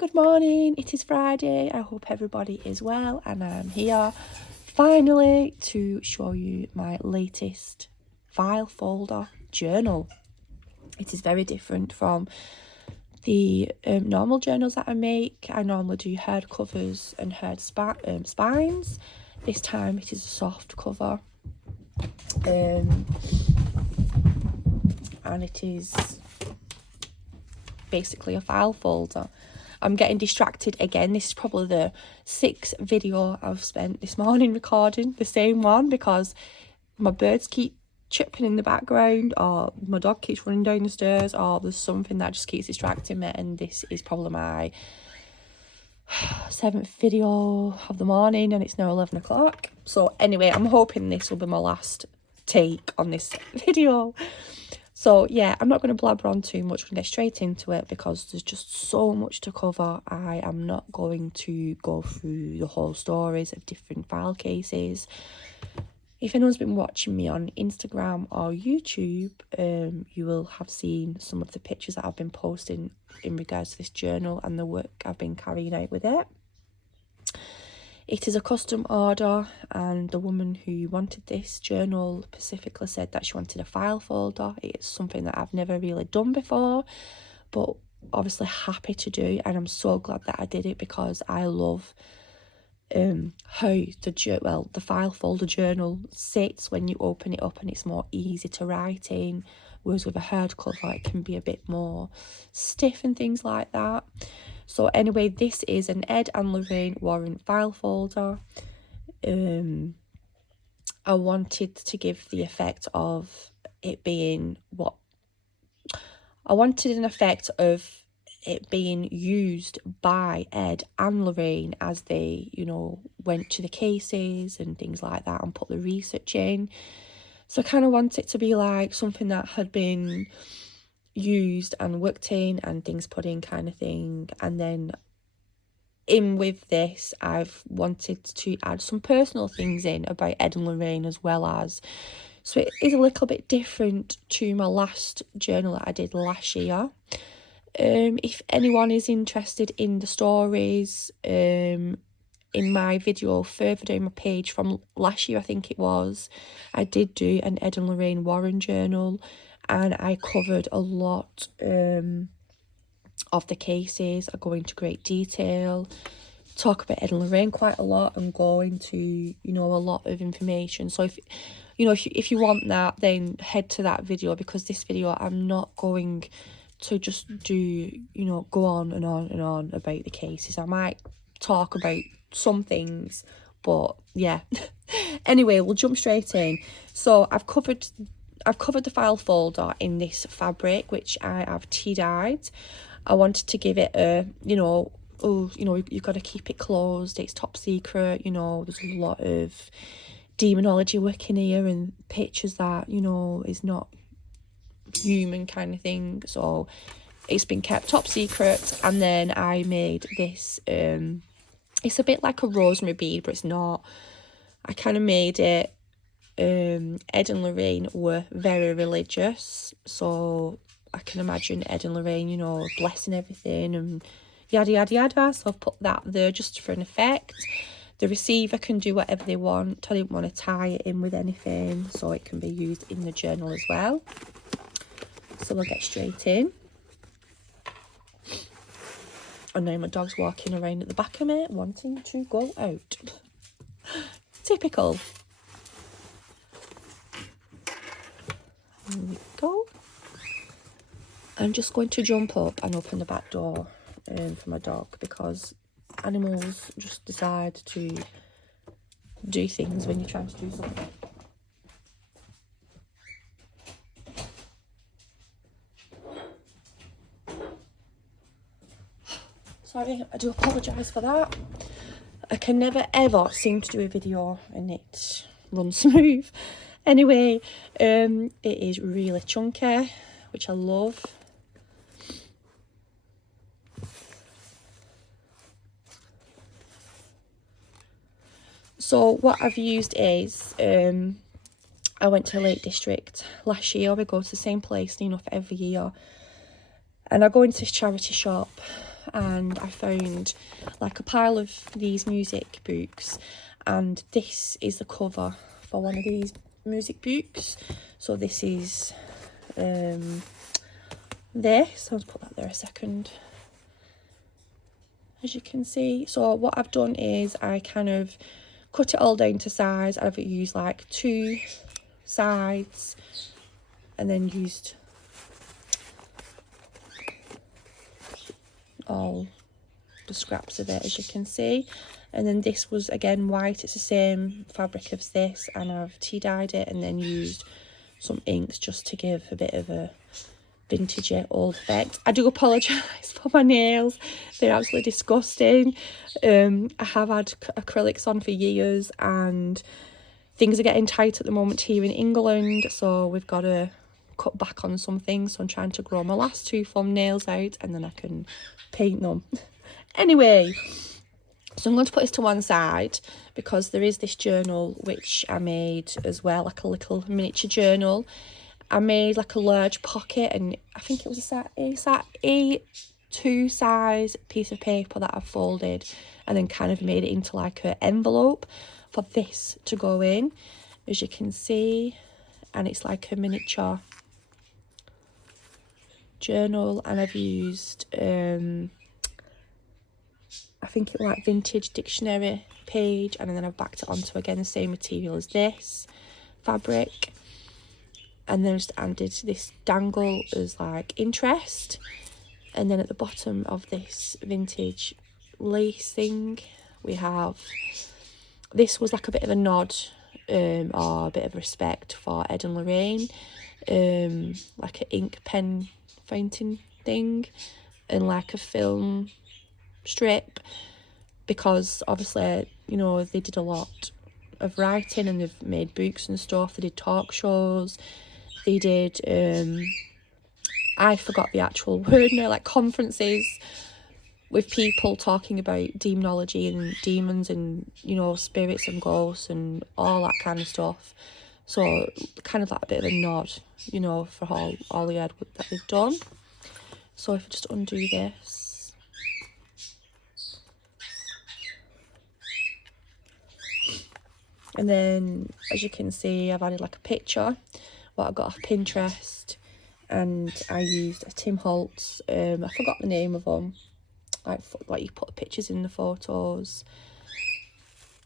good morning. It is Friday. I hope everybody is well, and I'm here finally to show you my latest file folder journal. It is very different from the normal journals that I make. I normally do hard covers and hard spines. This time it is a soft cover, and it is basically a file folder. I'm getting distracted again. This is probably the 6th video I've spent this morning recording the same one, because my birds keep chirping in the background, or my dog keeps running down the stairs, or there's something that just keeps distracting me. And this is probably my 7th video of the morning, and it's now 11 o'clock. So anyway, I'm hoping this will be my last take on this video. So yeah, I'm not going to blabber on too much. We're going to get straight into it because there's just so much to cover. I am not going to go through the whole stories of different file cases. If anyone's been watching me on Instagram or YouTube, you will have seen some of the pictures that I've been posting in regards to this journal and the work I've been carrying out with it. It is a custom order, and the woman who wanted this journal specifically said that she wanted a file folder. It's something that I've never really done before, but obviously happy to do, and I'm so glad that I did it because I love how the file folder journal sits when you open it up, and it's more easy to write in, whereas with a hardcover it can be a bit more stiff and things like that. So anyway, this is an Ed and Lorraine Warren file folder. I wanted to give the effect of it being it being used by Ed and Lorraine as they, went to the cases and things like that and put the research in. So I kind of want it to be like something that had been used and worked in and things put in kind of thing. And then in with this, I've wanted to add some personal things in about Ed and Lorraine as well as. So it is a little bit different to my last journal that I did last year. If anyone is interested in the stories, in my video further down my page from last year, I think it was, I did do an Ed and Lorraine Warren journal, and I covered a lot of the cases. I go into great detail, talk about Ed and Lorraine quite a lot, and go into, a lot of information. So if you want that, then head to that video, because this video I'm not going to just do, go on and on and on about the cases. I might talk about some things, but yeah. Anyway, we'll jump straight in. So I've covered the file folder in this fabric, which I have tea-dyed. I wanted to give it a, you've got to keep it closed. It's top secret. There's a lot of demonology work in here and pictures that, is not human kind of thing. So it's been kept top secret. And then I made this, it's a bit like a rosemary bead, but it's not. I kind of made it. Ed and Lorraine were very religious, so I can imagine Ed and Lorraine, blessing everything and yada yada yada. So I've put that there just for an effect. The receiver can do whatever they want. I didn't want to tie it in with anything, so it can be used in the journal as well. So we'll get straight in. And now my dog's walking around at the back of me, wanting to go out. Typical. There we go. I'm just going to jump up and open the back door for my dog, because animals just decide to do things when you're trying to do something. Sorry, I do apologise for that. I can never ever seem to do a video and it runs smooth. Anyway, it is really chunky, which I love. So what I've used is, I went to Lake District last year. We go to the same place enough every year. And I go into this charity shop and I found like a pile of these music books, and this is the cover for one of these music books. So this is this. I'll put that there a second. As you can see, so what I've done is I kind of cut it all down to size. I've used like 2 sides and then used all the scraps of it, as you can see. And then this was again white, it's the same fabric as this, and I've tea dyed it and then used some inks just to give a bit of a vintage old effect. I do apologise for my nails, they're absolutely disgusting. I have had acrylics on for years and things are getting tight at the moment here in England, so we've got to cut back on some things. So I'm trying to grow my last 2 thumbnails out and then I can paint them. Anyway, so I'm going to put this to one side because there is this journal which I made as well, like a little miniature journal. I made like a large pocket, and I think it was a A2 size piece of paper that I folded and then kind of made it into like an envelope for this to go in, as you can see. And it's like a miniature journal, and I've used I think it was like vintage dictionary page, and then I've backed it onto again the same material as this fabric, and then just added this dangle as like interest. And then at the bottom of this vintage lace thing we have, this was like a bit of a nod or a bit of respect for Ed and Lorraine, like an ink pen fountain thing and like a film strip, because obviously, you know, they did a lot of writing and they've made books and stuff. They did talk shows, they did I forgot the actual word now, like conferences with people talking about demonology and demons and, you know, spirits and ghosts and all that kind of stuff. So kind of like a bit of a nod, you know, for all the hard work that they've done. So if I just undo this, and then as you can see, I've added like a picture what I got off Pinterest, and I used a Tim Holtz, I forgot the name of them, like you put the pictures in the photos.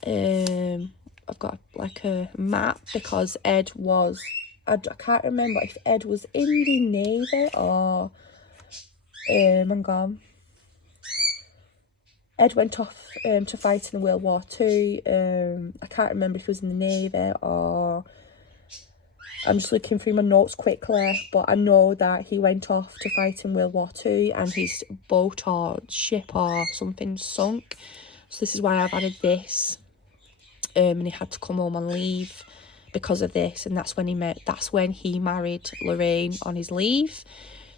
I've got like a map because Ed was, I can't remember if Ed was in the Navy or hang on. Ed went off to fight in World War II. I can't remember if he was in the Navy or, I'm just looking through my notes quickly, but I know that he went off to fight in World War II and his boat or ship or something sunk. So this is why I've added this. And he had to come home on leave because of this, and that's when he married Lorraine on his leave.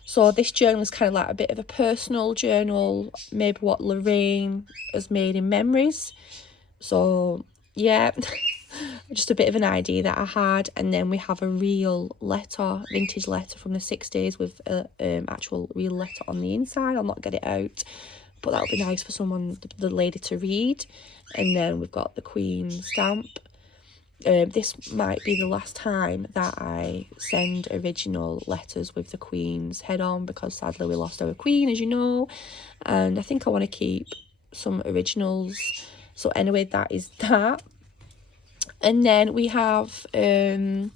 So this journal is kind of like a bit of a personal journal, maybe what Lorraine has made in memories. So yeah, just a bit of an idea that I had. And then we have a real letter, vintage letter from the 60s with an actual real letter on the inside. I'll not get it out, but that would be nice for someone, the lady, to read. And then we've got the Queen stamp. This might be the last time that I send original letters with the Queen's head on, because sadly we lost our Queen, as you know, and I think I want to keep some originals. So anyway, that is that. And then we have this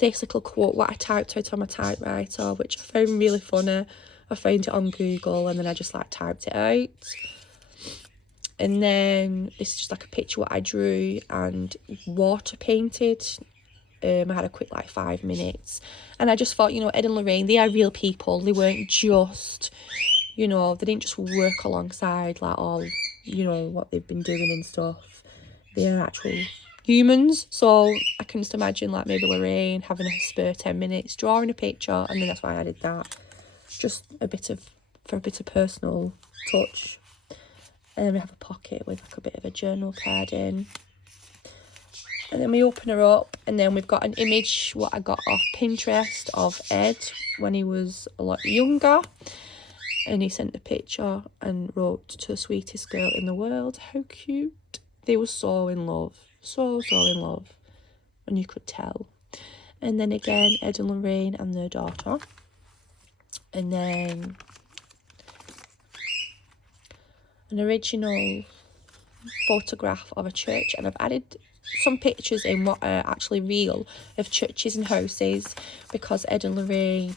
little quote what I typed out on my typewriter, which I found really funny. I found it on Google and then I just like typed it out. And then this is just like a picture what I drew and water painted. I had a quick like 5 minutes, and I just thought, you know, Ed and Lorraine, they are real people. They weren't just, you know, they didn't just work alongside like all, you know, what they've been doing and stuff. They are actual humans. So I can just imagine like maybe Lorraine having a spare 10 minutes drawing a picture, and then that's why I did that. Just for a bit of personal touch. And then we have a pocket with like a bit of a journal card in. And then we open her up, and then we've got an image what I got off Pinterest of Ed when he was a lot younger. And he sent the picture and wrote, "To the sweetest girl in the world." How cute. They were so in love. So in love. And you could tell. And then again, Ed and Lorraine and their daughter. And then an original photograph of a church. And I've added some pictures in what are actually real of churches and houses, because Ed and Lorraine,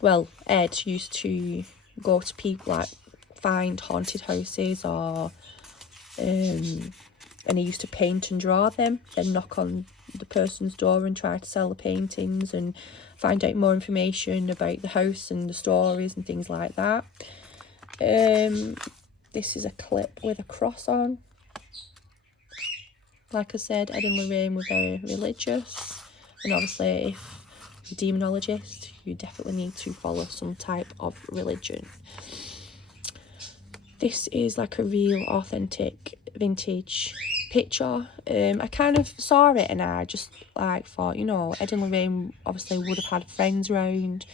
well, Ed used to go to people, like, find haunted houses, or and he used to paint and draw them, then knock on the person's door and try to sell the paintings and find out more information about the house and the stories and things like that. This is a clip with a cross on. Like I said, Ed and Lorraine were very religious, and obviously if you're a demonologist, you definitely need to follow some type of religion. This is like a real authentic vintage picture. I kind of saw it and I just like thought, you know, Ed and Lorraine obviously would have had friends around,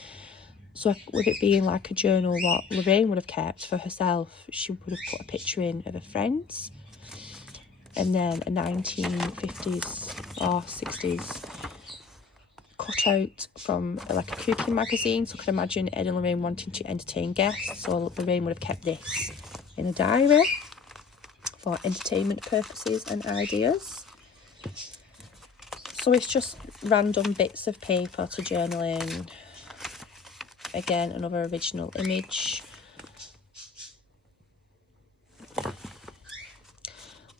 so with it being like a journal what Lorraine would have kept for herself, she would have put a picture in of her friends. And then a 1950s or 60s cutout from like a cooking magazine. So I could imagine Ed and Lorraine wanting to entertain guests, so Lorraine would have kept this in a diary for entertainment purposes and ideas. So it's just random bits of paper to journal in. Again, another original image.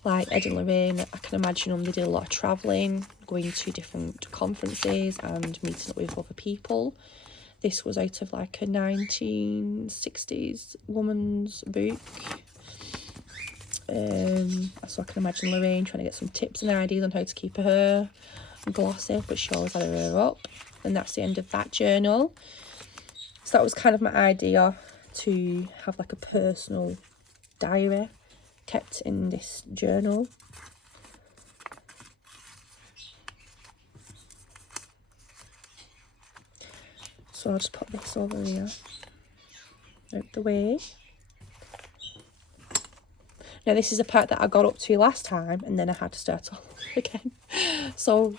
Like Ed and Lorraine, I can imagine them, they did a lot of travelling, going to different conferences and meeting up with other people. This was out of like a 1960s woman's book. So I can imagine Lorraine trying to get some tips and ideas on how to keep her hair glossy, but she always had her hair up. And that's the end of that journal. So that was kind of my idea, to have like a personal diary kept in this journal. So I'll just put this over here out the way. Now this is a part that I got up to last time and then I had to start all over again. So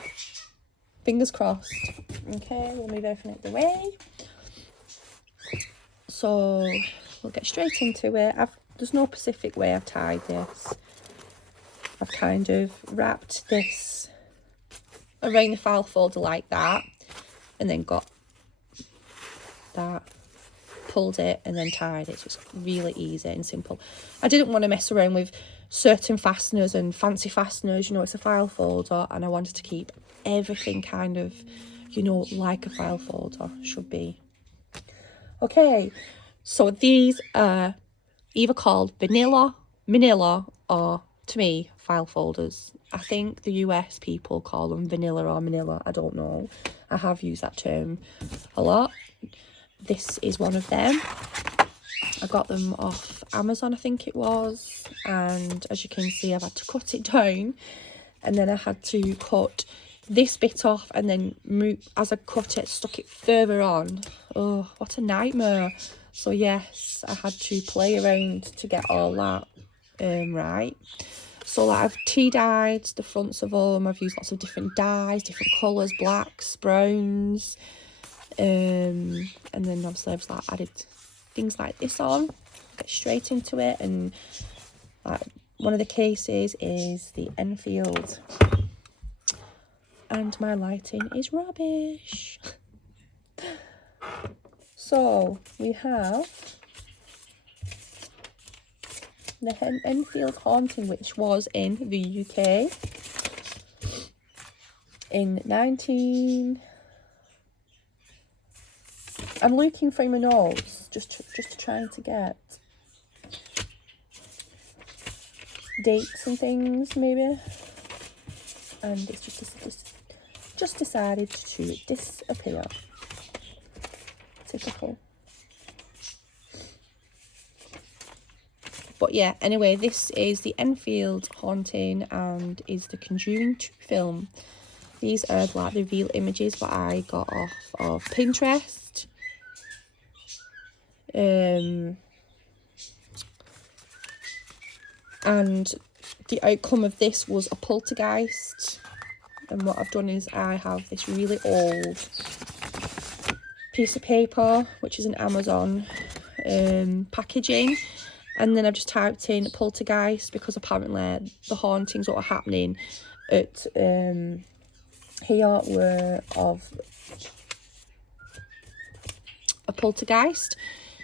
fingers crossed. Okay, we'll move everything out the way. So we'll get straight into it. There's no specific way I've tied this. I've kind of wrapped this around the file folder like that, and then got that, pulled it, and then tied it. So it's really easy and simple. I didn't want to mess around with certain fasteners and fancy fasteners. You know, it's a file folder, and I wanted to keep everything kind of, you know, like a file folder should be. Okay, so these are either called vanilla, manila, or, to me, file folders. I think the US people call them vanilla or manila. I don't know. I have used that term a lot. This is one of them. I got them off Amazon, I think it was. And as you can see, I've had to cut it down. And then I had to cut this bit off and then move, as I cut it, stuck it further on. Oh, what a nightmare. So yes, I had to play around to get all that right. So like, I've tea dyed the fronts of them. I've used lots of different dyes, different colours, blacks, browns. And then obviously I've like added things like this on. Get straight into it. And like, one of the cases is the Enfield. And my lighting is rubbish. So we have the Enfield Haunting, which was in the UK in 19... I'm looking through my notes just trying to get dates and things maybe, and it's just decided to disappear. Typical. But yeah, anyway, this is the Enfield Haunting and is the Conjuring 2 film. These are like the real images that I got off of Pinterest. And the outcome of this was a poltergeist. And what I've done is I have this really old piece of paper, which is an Amazon packaging, and then I've just typed in poltergeist because apparently the hauntings that were happening at here were of a poltergeist.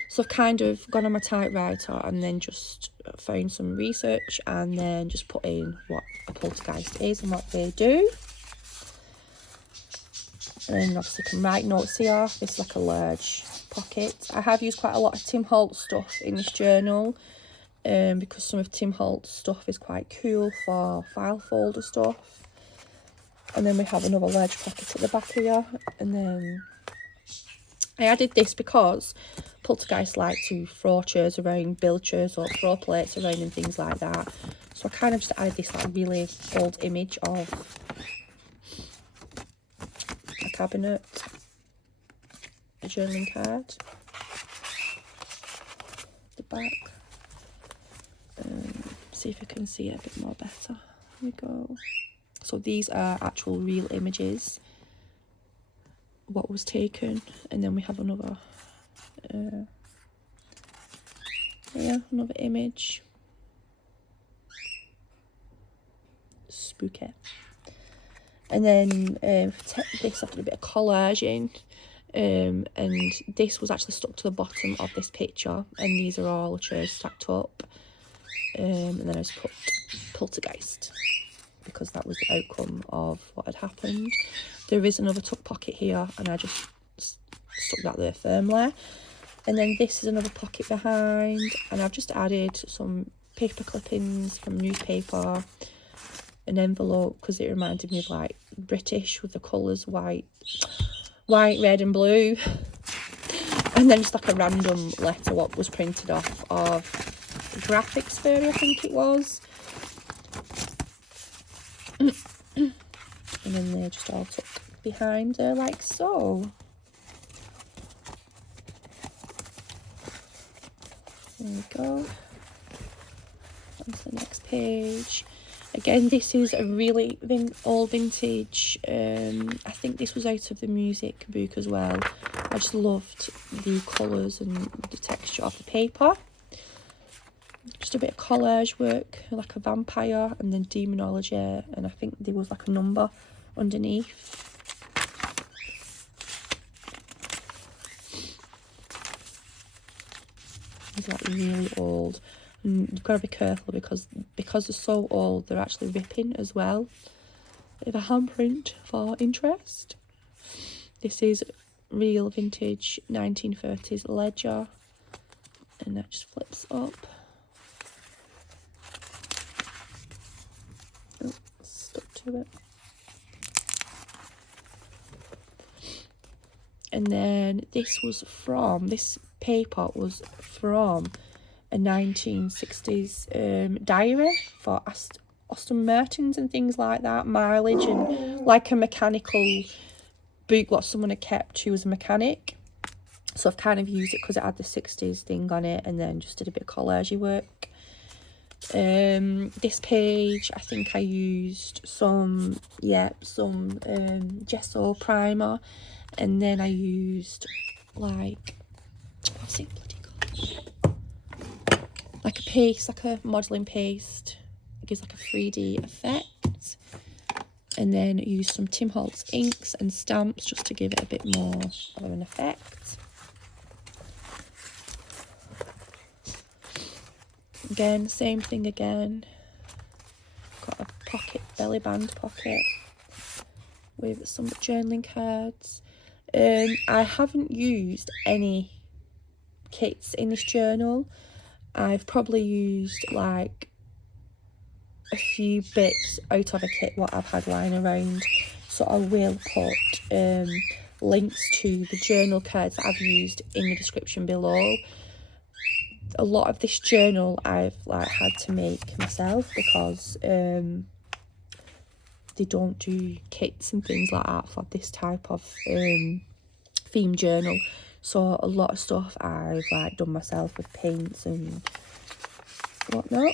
So I've kind of gone on my typewriter and then just found some research and then just put in what a poltergeist is and what they do. And obviously you can write notes here. This is like a large pocket. I have used quite a lot of Tim Holtz stuff in this journal, because some of Tim Holtz stuff is quite cool for file folder stuff. And then we have another large pocket at the back here. And then I added this because poltergeists like to throw chairs around, build chairs or throw plates around and things like that. So I kind of just added this like really old image of a cabinet, a journaling card, the back. See if you can see it a bit more better. Here we go. So these are actual real images, what was taken. And then we have another another image. Spooky. And then this, I've done a bit of collaging, and this was actually stuck to the bottom of this picture, and these are all chairs stacked up. And then I just put poltergeist because that was the outcome of what had happened. There is another tuck pocket here, and I just stuck that there firmly. And then this is another pocket behind, and I've just added some paper clippings from newspaper, an envelope, because it reminded me of like British with the colours white, red and blue. And then just like a random letter what was printed off of graphics fairy, I think it was. And then they're just all tucked behind her like so. There we go. On to the next page. Again, this is a really old vintage. I think this was out of the music book as well. I just loved the colours and the texture of the paper. Just a bit of collage work, like a vampire, and then demonology, and I think there was like a number underneath. It's like really old. And you've got to be careful because they're so old, they're actually ripping as well. Bit of a handprint for interest. This is real vintage 1930s ledger, and that just flips up. Oh, stuck to it. And then this paper was from a 1960s diary for Aston Martins and things like that, mileage, and like a mechanical book what someone had kept who was a mechanic. So I've kind of used it because it had the 60s thing on it, and then just did a bit of collage work. This page, I think I used some gesso primer, and then I used like, what's it bloody called? Like a paste, like a modelling paste. It gives like a 3D effect. And then I used some Tim Holtz inks and stamps just to give it a bit more of an effect. Again, same thing again. Got a pocket, belly band pocket with some journaling cards. I haven't used any kits in this journal. I've probably used like a few bits out of a kit what I've had lying around. So I will put links to the journal cards that I've used in the description below. A lot of this journal I've like had to make myself because they don't do kits and things like that for this type of theme journal. So a lot of stuff I've like done myself with paints and whatnot.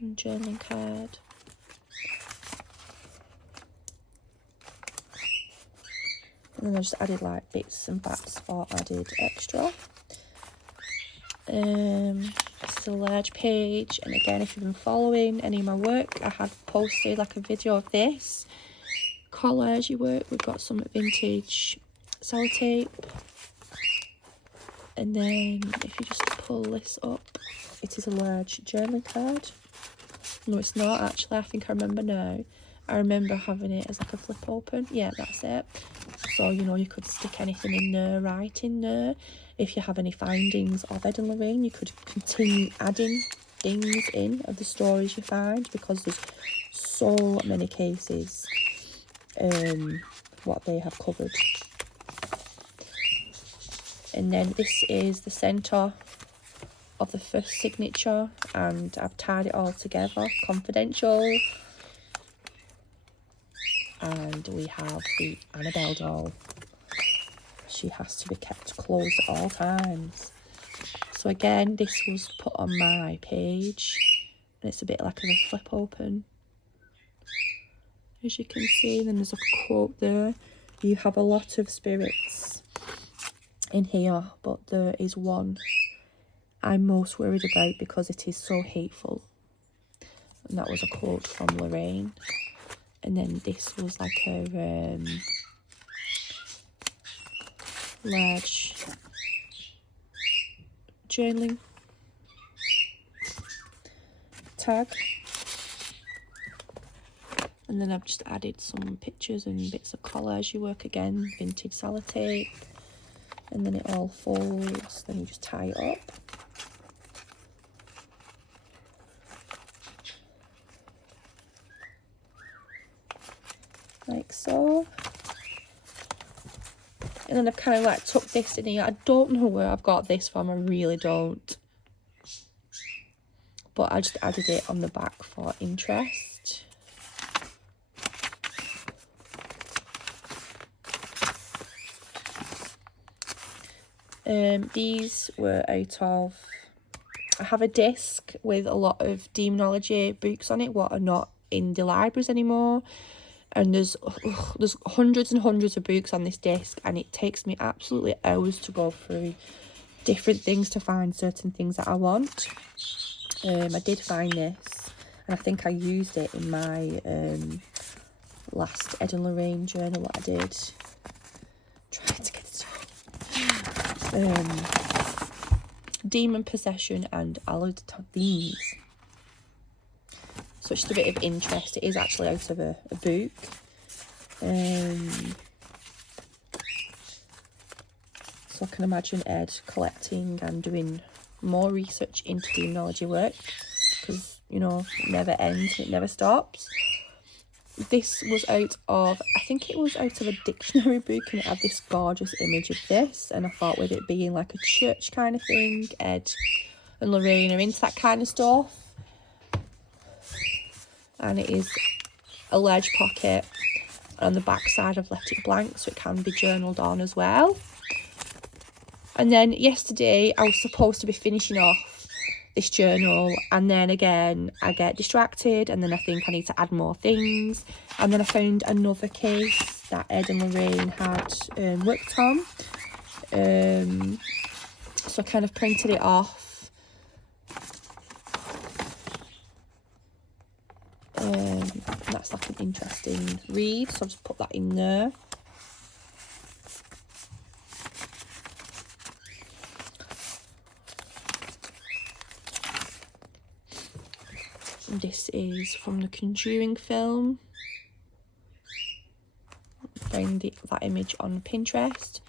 And journaling card. And then I just added like bits and bats or added extra. This is a large page, and again, if you've been following any of my work, I have posted like a video of this collage work. We've got some vintage sellotape, and then if you just pull this up, it is a large journaling card. No, it's not actually, I think I remember now. I remember having it as like a flip open. Yeah, that's it. So, you know, you could stick anything in there, right in there. If you have any findings of Ed and Lorraine, you could continue adding things in of the stories you find, because there's so many cases what they have covered. And then this is the centre of the first signature, and I've tied it all together, confidential. And we have the Annabelle doll. She has to be kept closed at all times. So again, this was put on my page, and it's a bit like a flip open, as you can see. Then there's a quote there. You have a lot of spirits in here, but there is one I'm most worried about because it is so hateful. And that was a quote from Lorraine. And then this was like a large journaling tag. And then I've just added some pictures and bits of collage work again, vintage sellotape. And then it all folds, then you just tie it up. Like so. And then I've kind of like tucked this in here. I don't know where I've got this from, I really don't. But I just added it on the back for interest. These were out of, I have a disc with a lot of Demonology books on it, what are not in the libraries anymore. And there's hundreds and hundreds of books on this disc, and it takes me absolutely hours to go through different things to find certain things that I want. I did find this, and I think I used it in my last Ed and Lorraine journal what I did. Trying to get it up. Demon Possession and Alot themes. So it's just a bit of interest. It is actually out of a book. So I can imagine Ed collecting and doing more research into demonology work, because, you know, it never ends, it never stops. This was out of, I think it was out of a dictionary book, and it had this gorgeous image of this, and I thought with it being like a church kind of thing, Ed and Lorraine are into that kind of stuff. And it is a large pocket. On the back side I've left it blank, so it can be journaled on as well. And then yesterday I was supposed to be finishing off this journal, and then again I get distracted, and then I think I need to add more things. And then I found another case that Ed and Lorraine had worked on. So I kind of printed it off. That's like an interesting read, so I'll just put that in there. And this is from the Conjuring film. Found that image on Pinterest.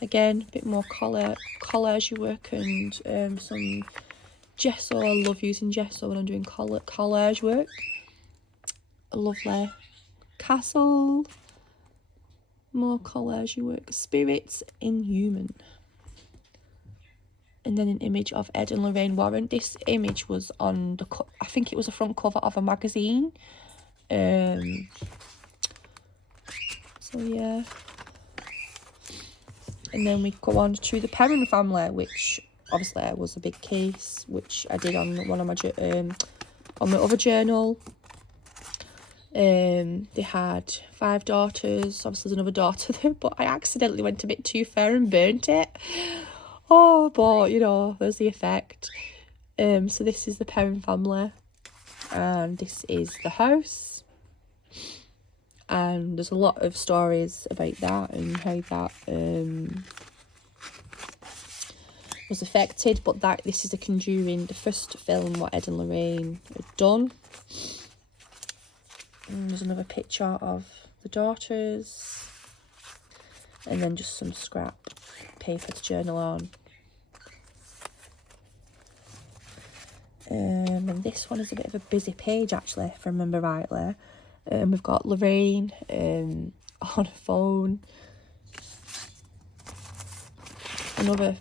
Again, a bit more collage work and some gesso. I love using gesso when I'm doing collage work. A lovely castle, more collage work, spirits inhuman, and then an image of Ed and Lorraine Warren. This image was on the, I think it was the front cover of a magazine. So So yeah. And then we go on to the Perrin family, which obviously was a big case, which I did on one of my on my other journal. They had 5 daughters. Obviously, there's another daughter there, but I accidentally went a bit too far and burnt it. Oh, but you know, there's the effect. So this is the Perrin family, and this is the house. And there's a lot of stories about that and how that was affected. But this is The Conjuring, the first film what Ed and Lorraine had done. And there's another picture of the daughters, and then just some scrap paper to journal on. And this one is a bit of a busy page actually, if I remember rightly. We've got Lorraine on a phone. Another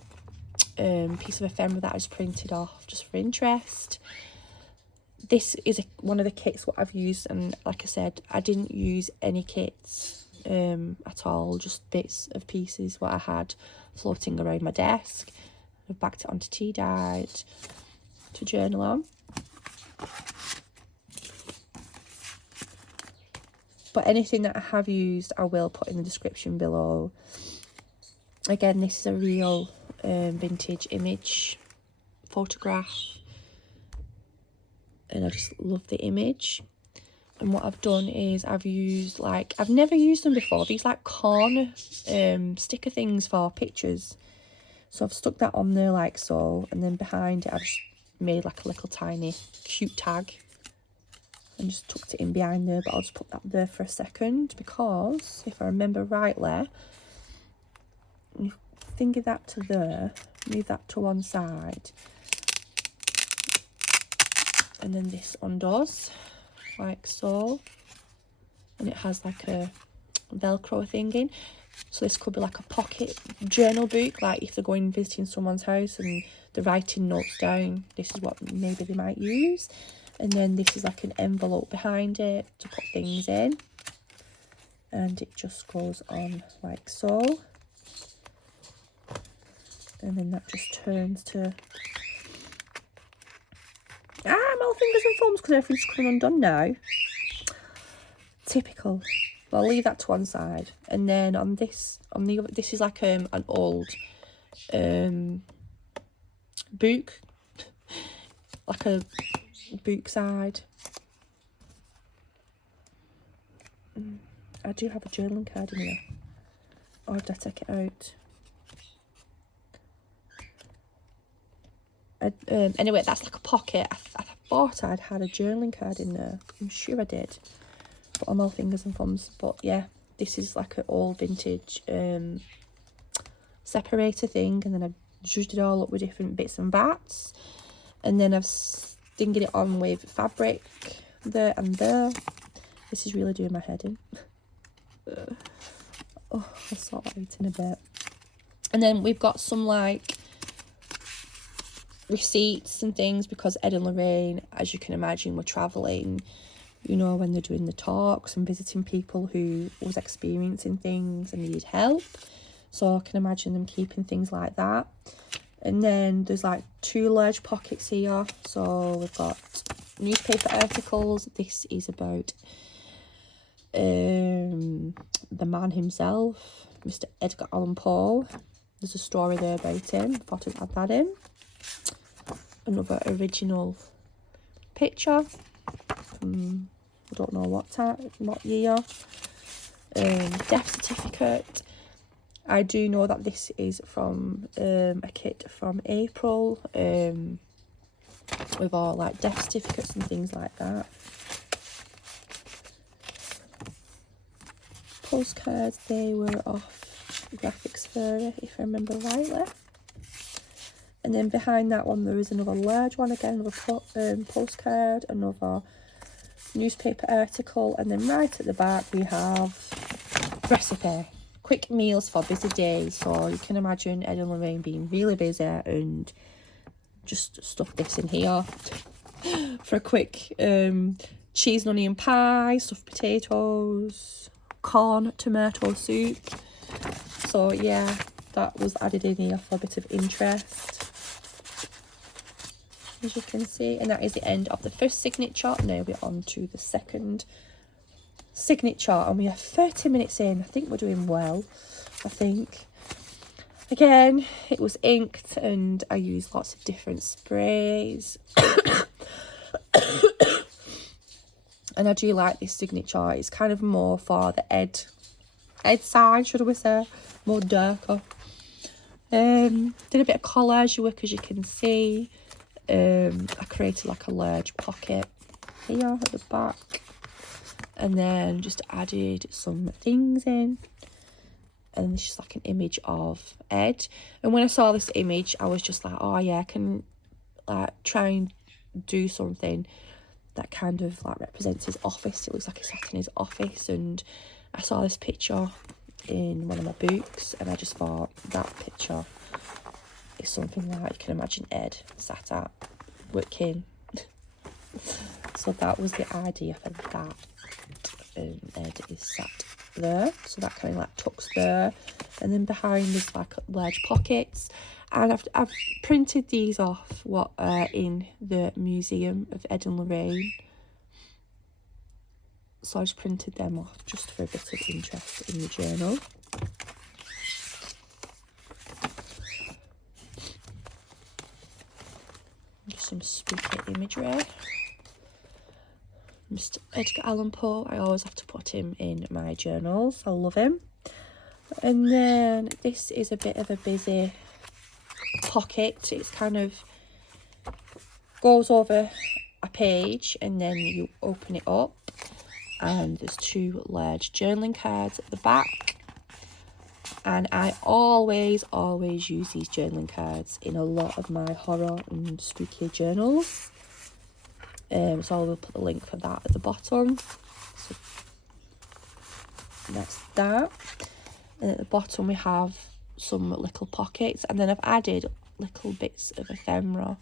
piece of ephemera that I just printed off just for interest. This is one of the kits what I've used, and like I said, I didn't use any kits at all, just bits of pieces what I had floating around my desk. I've backed it onto tea dyed to journal on. But anything that I have used, I will put in the description below. Again, this is a real vintage image photograph. And I just love the image. And what I've done is I've used, like, I've never used them before. These, like, corner sticker things for pictures. So I've stuck that on there like so. And then behind it, I've just made, like, a little tiny cute tag. And just tucked it in behind there, but I'll just put that there for a second, because if I remember rightly, you finger that to there, move that to one side, and then this undoes like so, and it has like a velcro thing in, so this could be like a pocket journal book, like if they're going visiting someone's house and they're writing notes down, this is what maybe they might use. And then this is like an envelope behind it to put things in. And it just goes on like so. And then that just turns to... my little fingers and thumbs, because everything's coming undone now. Typical. But I'll leave that to one side. And then on this, on the other, this is like an old book. Like a... book side. I do have a journaling card in here. Or did I take it out? Anyway, that's like a pocket. I thought I'd had a journaling card in there. I'm sure I did. But I'm all fingers and thumbs. But yeah, this is like an old vintage separator thing. And then I've zhuzhed it all up with different bits and bats. And then I've stinging it on with fabric there and there. This is really doing my head in. Oh, I'll sort that out in a bit. And then we've got some like receipts and things, because Ed and Lorraine, as you can imagine, were travelling, you know, when they're doing the talks and visiting people who was experiencing things and needed help. So I can imagine them keeping things like that. And then there's like 2 large pockets here. So we've got newspaper articles. This is about the man himself, Mr. Edgar Allan Poe. There's a story there about him. Thought I'd add that in. Another original picture. I don't know what year. Death certificate. I do know that this is from a kit from April, with all like death certificates and things like that. Postcards, they were off Graphics Fair, if I remember rightly. And then behind that one there is another large one again, another postcard, another newspaper article, and then right at the back we have recipe. Quick meals for busy days. So you can imagine Ed and Lorraine being really busy and just stuff this in here for a quick cheese and onion pie, stuffed potatoes, corn tomato soup. So yeah, that was added in here for a bit of interest, as you can see. And that is the end of the first signature. Now we're on to the second signature, and we are 30 minutes in. I think we're doing well. I think, again, it was inked and I used lots of different sprays. And I do like this signature. It's kind of more for the Ed side, should we say, more darker. Did a bit of collage work, as you can see. I created like a large pocket here at the back, and then just added some things in, and it's just like an image of Ed. And when I saw this image, I was just like, oh yeah, I can like try and do something that kind of like represents his office. It looks like he's sat in his office, and I saw this picture in one of my books, and I just thought that picture is something like you can imagine Ed sat at working. So that was the idea for that. Ed is sat there, so that kind of like tucks there, and then behind is like large pockets. And I've printed these off what are in the Museum of Ed and Lorraine. So I just printed them off just for a bit of interest in the journal. Just some spooky imagery. Mr. Edgar Allan Poe, I always have to put him in my journals. I love him. And then this is a bit of a busy pocket. It's kind of goes over a page, and then you open it up, and there's two large journaling cards at the back. And I always use these journaling cards in a lot of my horror and spooky journals. So I will put the link for that at the bottom. So that's that. And at the bottom we have some little pockets, and then I've added little bits of ephemera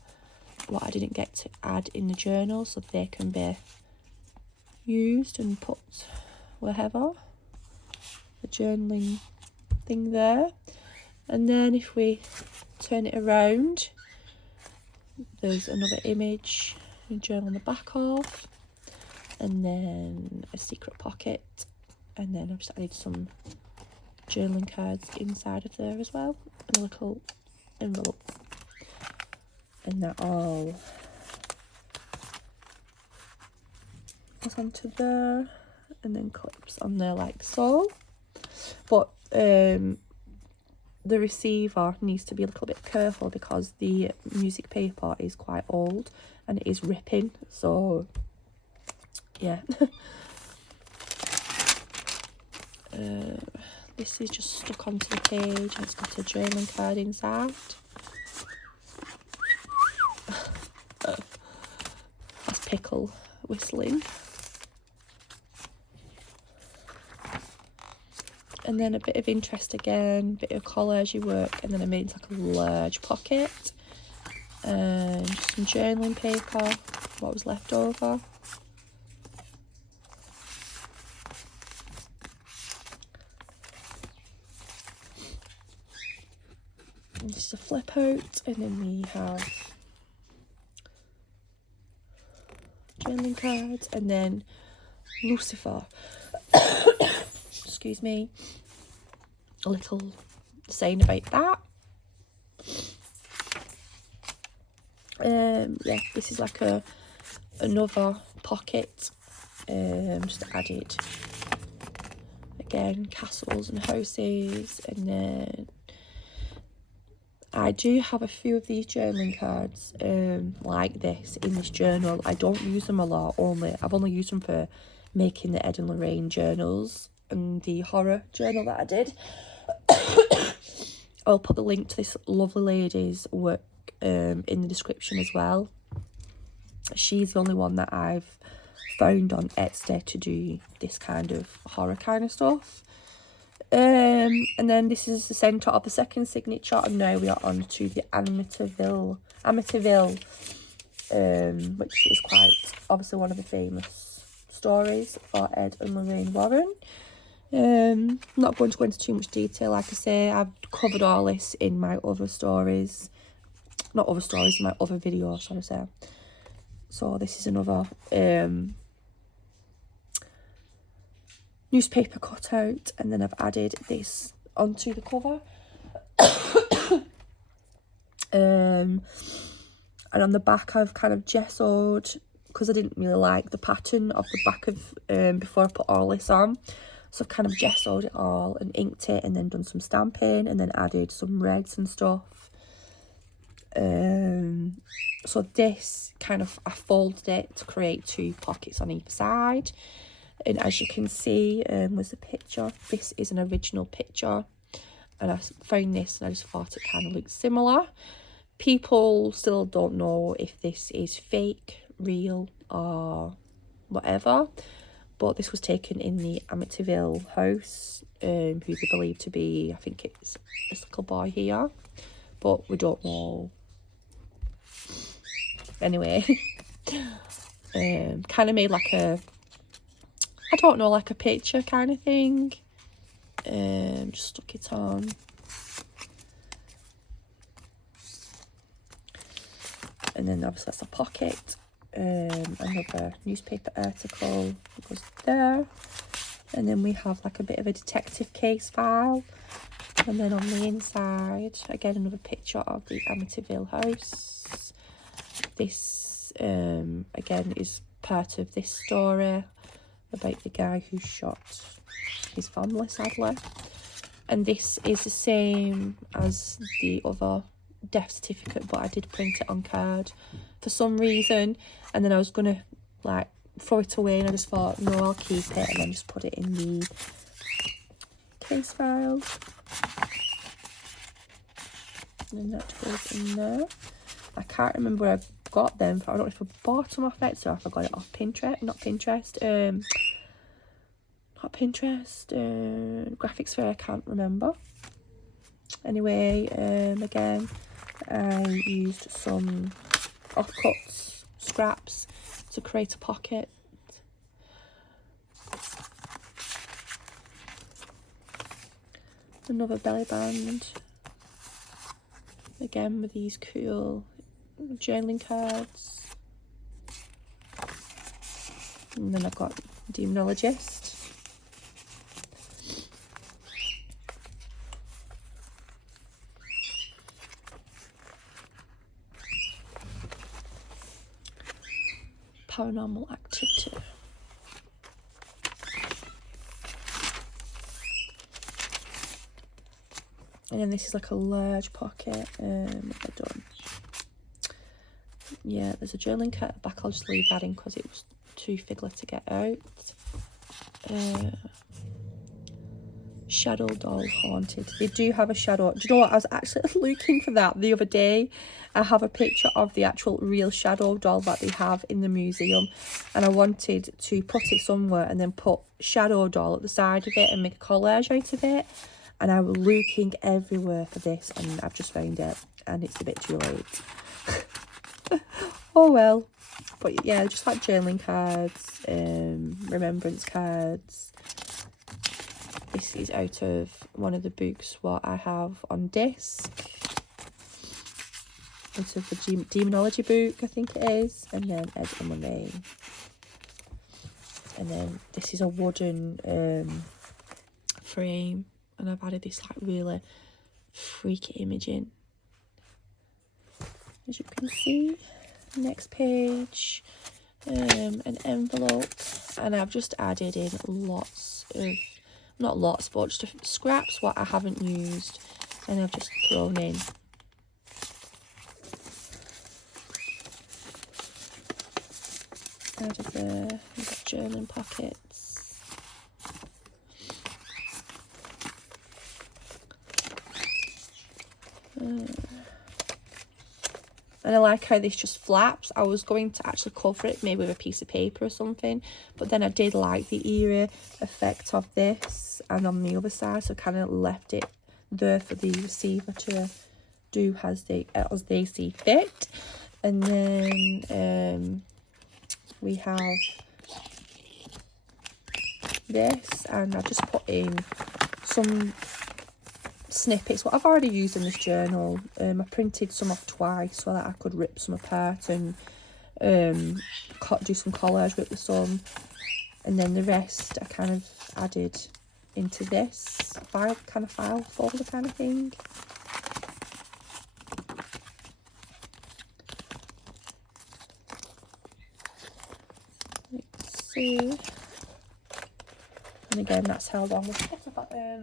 what I didn't get to add in the journal, so they can be used and put wherever. The journaling thing there. And then if we turn it around, there's another image and journal on the back of, and then a secret pocket, and then I've just added some journaling cards inside of there as well, and a little envelope, and that all goes onto there, and then clips on there like so. But the receiver needs to be a little bit careful because the music paper is quite old and it is ripping, so yeah. This is just stuck onto the page, and it's got a journaling card inside. That's Pickle whistling. And then a bit of interest again, bit of collage work, and then I made it like a large pocket, and just some journaling paper, what was left over. And just a flip out, and then we have journaling cards, and then Lucifer. Excuse me. A little saying about that. Yeah, this is like another pocket. Just added again castles and houses, and then I do have a few of these journaling cards like this in this journal. I don't use them a lot. I've only used them for making the Ed and Lorraine journals and the horror journal that I did. I'll put the link to this lovely lady's work in the description as well. She's the only one that I've found on Etsy to do this kind of horror kind of stuff. And then this is the centre of the second signature, and now we are on to the Amityville, which is quite obviously one of the famous stories for Ed and Lorraine Warren. I'm not going to go into too much detail. Like I say, I've covered all this in my other stories. Not other stories, in my other video, shall I say. So this is another newspaper cutout, and then I've added this onto the cover. And on the back I've kind of gessoed, because I didn't really like the pattern of the back of before I put all this on. So I've kind of gessoed it all and inked it, and then done some stamping, and then added some reds and stuff. So this kind of, I folded it to create 2 pockets on either side. And as you can see, was the picture. This is an original picture, and I found this and I just thought it kind of looked similar. People still don't know if this is fake, real, or whatever. But this was taken in the Amityville house, who they believe to be, I think it's this little boy here, but we don't know. Anyway, kind of made like a, I don't know, like a picture kind of thing. Just stuck it on. And then obviously that's a pocket. Another newspaper article goes there, and then we have like a bit of a detective case file, and then on the inside again another picture of the Amityville house. This again is part of this story about the guy who shot his family, sadly, and this is the same as the other death certificate, but I did print it on card for some reason, and then I was gonna like throw it away, and I just thought no, I'll keep it, and then just put it in the case file, and that goes in there. I can't remember where I got them. I don't know if I bought them off Etsy or if I got it off Pinterest. Not Pinterest, Graphics Fair, I can't remember. Anyway, again, I used some offcuts, scraps, to create a pocket. Another belly band, again with these cool journaling cards. And then I've got Demonologist. Paranormal Activity. And then this is like a large pocket. What have I done? Yeah, there's a journaling card at the back. I'll just leave that in because it was too fiddly to get out. Shadow doll haunted. They do have a shadow. Do you know what? I was actually looking for that the other day. I have a picture of the actual real shadow doll that they have in the museum, and I wanted to put it somewhere and then put shadow doll at the side of it and make a collage out of it. And I was looking everywhere for this, and I've just found it, and it's a bit too late. Oh well. But yeah, just like journaling cards, remembrance cards. This is out of one of the books what I have on disc. Out of the Demonology book, I think it is. And then Ed Lorraine. And then this is a wooden frame. And I've added this like really freaky image in. As you can see. Next page. An envelope. And I've just added in lots of, not lots, but just scraps what I haven't used. And I've just thrown in. Out of there, we've got journaling pockets. And I like how this just flaps. I was going to actually cover it maybe with a piece of paper or something, but then I did like the eerie effect of this and on the other side, so kind of left it there for the receiver to do as they see fit. And then we have this, and I just put in some snippets what I've already used in this journal. I printed some off twice so that I could rip some apart and do some collage with some, and then the rest I kind of added into this file folder kind of thing. Let's see, and again that's held on with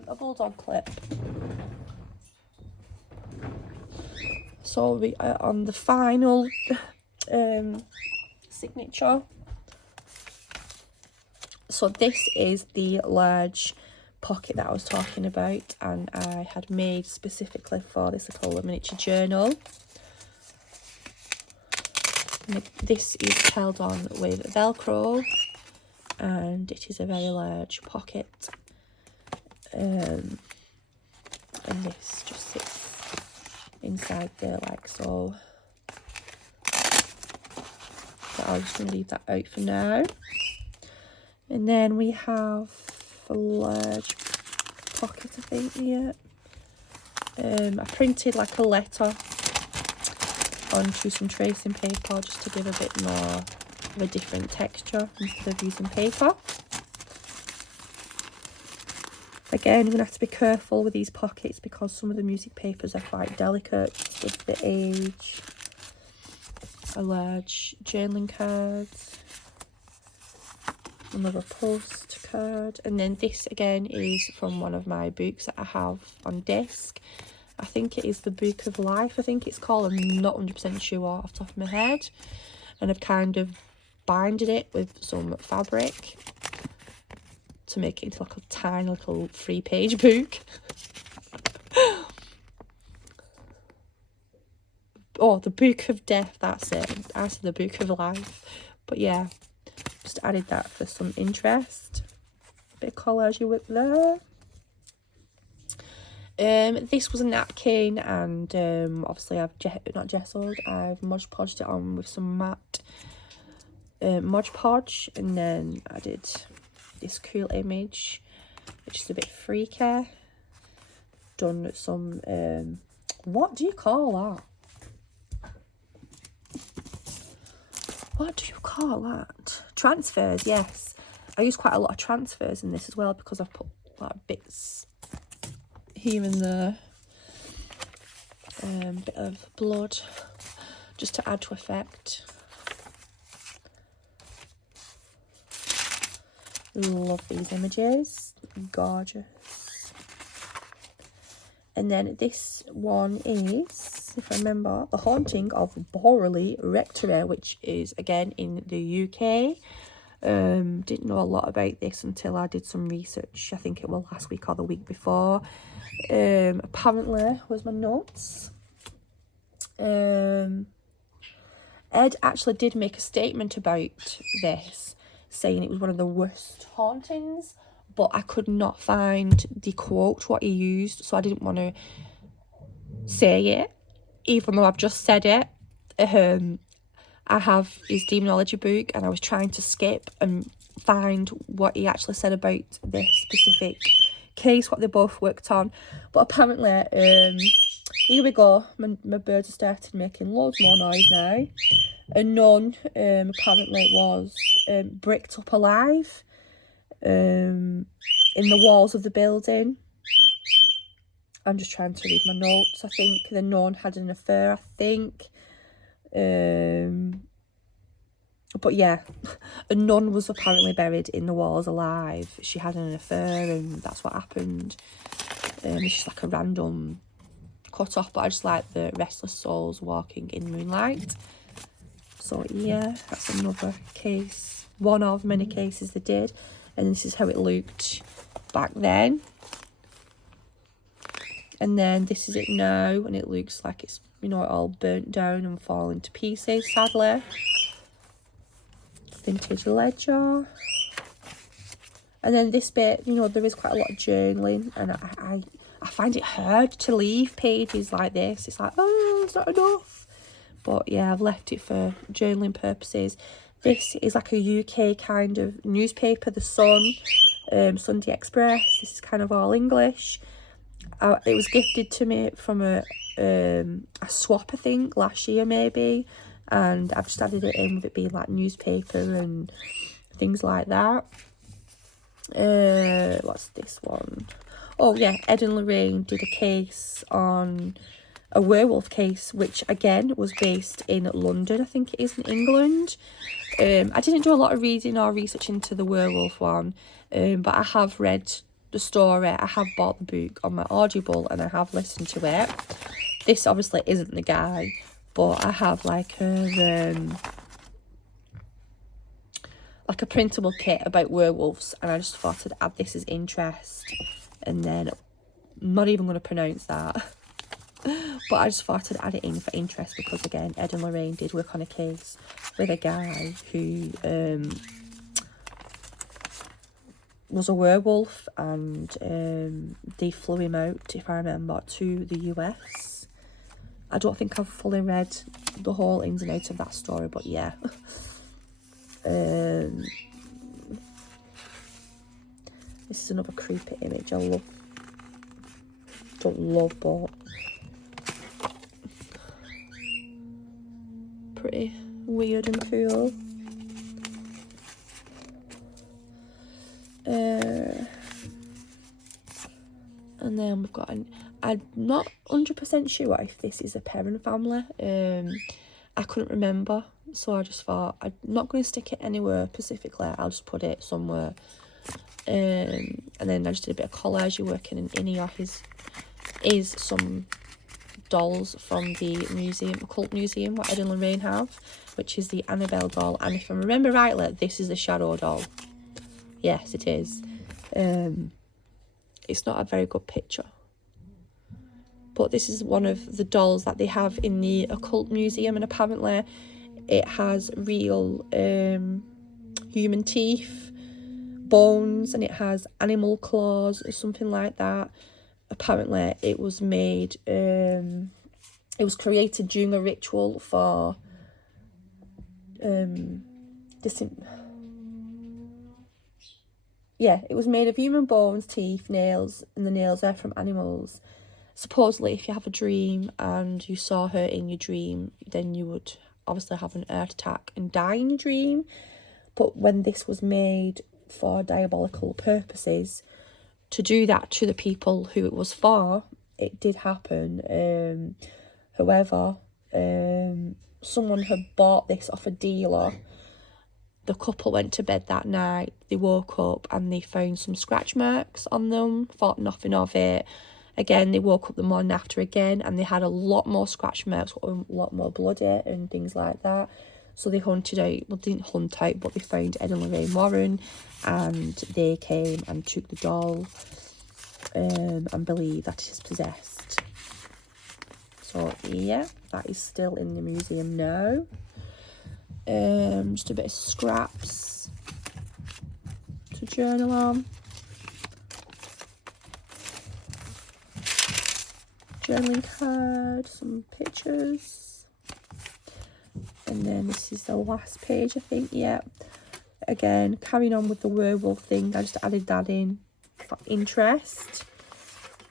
a bulldog clip. So we are on the final signature. So this is the large pocket that I was talking about, and I had made specifically for this little miniature journal. And this is held on with Velcro, and it is a very large pocket. And this just sits inside there like so. So I'm just going to leave that out for now. And then we have a large pocket, I think, here. I printed like a letter onto some tracing paper just to give a bit more of a different texture instead of using paper. Again, you're going to have to be careful with these pockets because some of the music papers are quite delicate with the age. A large journaling card. Another postcard, and then this again is from one of my books that I have on disc. I think it is the Book of Life, I think it's called. I'm not 100% sure off the top of my head, and I've kind of binded it with some fabric to make it into like a tiny little 3-page book. Oh, the Book of Death, that's it. I said the Book of Life, but yeah. Just added that for some interest. A bit of collage with there. This was a napkin, and obviously I've not gessoed. I've Mod Podged it on with some matte Mod Podge, and then added this cool image, which is a bit freaky. Done some what do you call that? What do you call that? Transfers, yes. I use quite a lot of transfers in this as well because I've put like bits here and there. Bit of blood just to add to effect. Love these images. Gorgeous. And then this one is, if I remember, The Haunting of Borley Rectory, which is again in the UK. Didn't know a lot about this until I did some research. I think it was last week or the week before. Apparently was my notes. Ed actually did make a statement about this, saying it was one of the worst hauntings, but I could not find the quote, what he used, so I didn't want to say it, even though I've just said it. I have his Demonology book, and I was trying to skip and find what he actually said about this specific case, what they both worked on. But apparently, here we go, my birds have started making loads more noise now. A nun, apparently was bricked up alive in the walls of the building. I'm just trying to read my notes. I think the nun had an affair, I think. But yeah, a nun was apparently buried in the walls alive. She had an affair, and that's what happened. It's just like a random cut off, but I just like the restless souls walking in moonlight. So yeah, that's another case, one of many cases they did, and this is how it looked back then. And then this is it now, and it looks like it's, you know, all burnt down and falling to pieces, sadly. Vintage ledger. And then this bit, you know, there is quite a lot of journaling, and I find it hard to leave pages like this. It's like, oh, it's not enough. But yeah, I've left it for journaling purposes. This is like a UK kind of newspaper, The Sun. Sunday Express. This is kind of all English. It was gifted to me from a swap, I think, last year maybe, and I've just added it in with it being like newspaper and things like that. What's this one? Oh yeah, Ed and Lorraine did a case on a werewolf case, which again was based in London, I think it is, in England. I didn't do a lot of reading or research into the werewolf one, but I have read the story, I have bought the book on my Audible, and I have listened to it. This obviously isn't the guy, but I have like a printable kit about werewolves, and I just thought I'd add this as interest. And then, I'm not even going to pronounce that, but I just thought I'd add it in for interest, because again, Ed and Lorraine did work on a case with a guy who was a werewolf, and they flew him out, if I remember, to the US. I don't think I've fully read the whole ins and outs of that story, but yeah. This is another creepy image. Don't love, but pretty weird and cool. And then we've got I'm not 100% sure if this is a parent family. I couldn't remember, so I just thought I'm not going to stick it anywhere specifically. I'll just put it somewhere. And then I just did a bit of collage working in here. Is some dolls from the museum, occult museum, what Ed and Lorraine have, which is the Annabelle doll, and if I remember rightly, this is the shadow doll. Yes, it is. It's not a very good picture, but this is one of the dolls that they have in the occult museum, and apparently it has real human teeth, bones, and it has animal claws or something like that. Apparently it was made, it was created during a ritual for yeah, it was made of human bones, teeth, nails, and the nails are from animals. Supposedly, if you have a dream and you saw her in your dream, then you would obviously have an heart attack and die in your dream. But when this was made for diabolical purposes, to do that to the people who it was for, it did happen. However, someone had bought this off a dealer. The couple went to bed that night, they woke up and they found some scratch marks on them, thought nothing of it. Again, they woke up the morning after again and they had a lot more scratch marks, a lot more bloody and things like that. So they hunted out, well, they didn't hunt out, but they found Ed and Lorraine Warren, and they came and took the doll and believe that it is possessed. So yeah, that is still in the museum now. Just a bit of scraps to journal on. Journaling card, some pictures. And then this is the last page, I think, yeah. Again, carrying on with the werewolf thing, I just added that in for interest.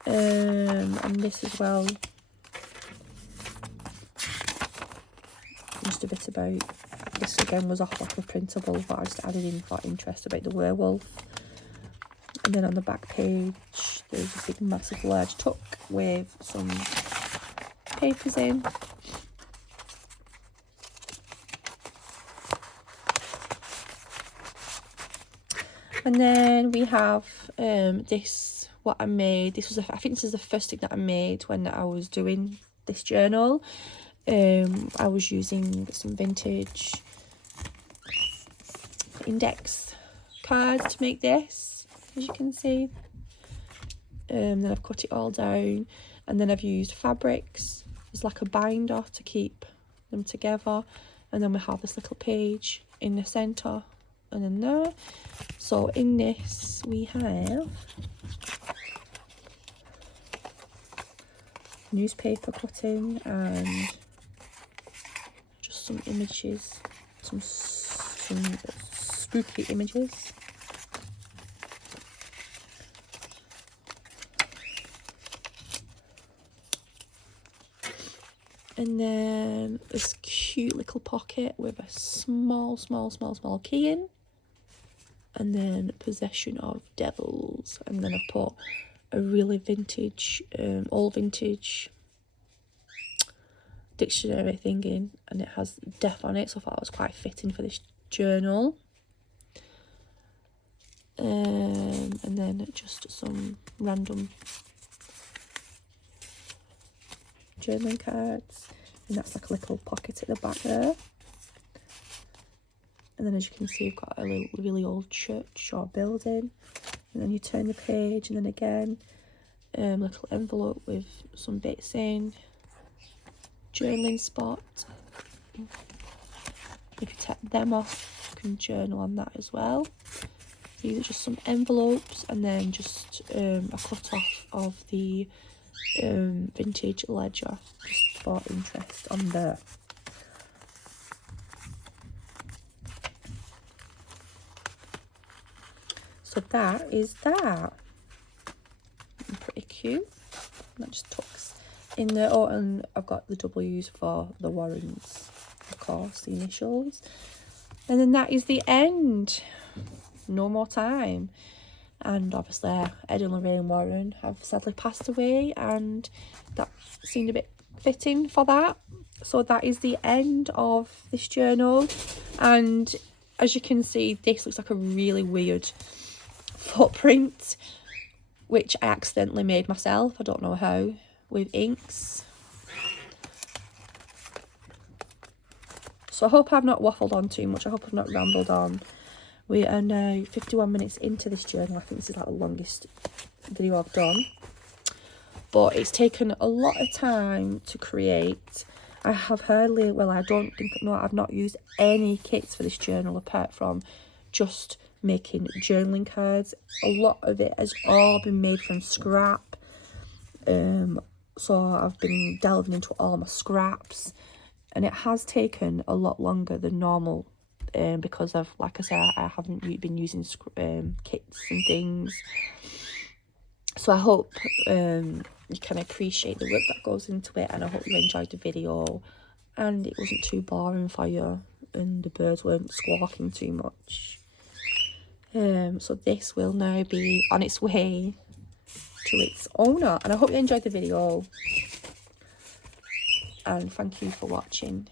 And this as well. Just a bit about, this again was off like a printable, but I just added in for interest about the werewolf. And then on the back page, there's a big massive large tuck with some papers in. And then we have this, what I made. This was, I think this is the first thing that I made when I was doing this journal. I was using some vintage index cards to make this, as you can see. Then I've cut it all down, and then I've used fabrics as like a binder to keep them together. And then we have this little page in the centre, and then there. So in this we have newspaper cutting and just some images, some spooky images. And then this cute little pocket with a small key in. And then possession of devils. And then I've put a really vintage, old vintage dictionary thing in. And it has death on it, so I thought it was quite fitting for this journal. And then just some random journaling cards, and that's like a little pocket at the back there. And then as you can see, we've got a really old church or building, and then you turn the page, and then again little envelope with some bits in, journaling spot. If you take them off, you can journal on that as well. These are just some envelopes, and then just a cut off of the vintage ledger, just for interest on there. So that is that. Pretty cute. That just tucks in there. Oh, and I've got the W's for the Warrens, of course, the initials. And then that is the end. No more time. And obviously Ed and Lorraine Warren have sadly passed away, and that seemed a bit fitting for that. So that is the end of this journal. And as you can see, this looks like a really weird footprint, which I accidentally made myself, I don't know how, with inks. So I hope I've not waffled on too much. I hope I've not rambled on. We are now 51 minutes into this journal. I think this is like the longest video I've done. But it's taken a lot of time to create. I have hardly, well, I don't think, no, I've not used any kits for this journal apart from just making journaling cards. A lot of it has all been made from scrap. So I've been delving into all my scraps. And it has taken a lot longer than normal. Because of, like I said, I haven't been using kits and things. So I hope you can appreciate the work that goes into it, and I hope you enjoyed the video and it wasn't too boring for you and the birds weren't squawking too much. So this will now be on its way to its owner, and I hope you enjoyed the video, and thank you for watching.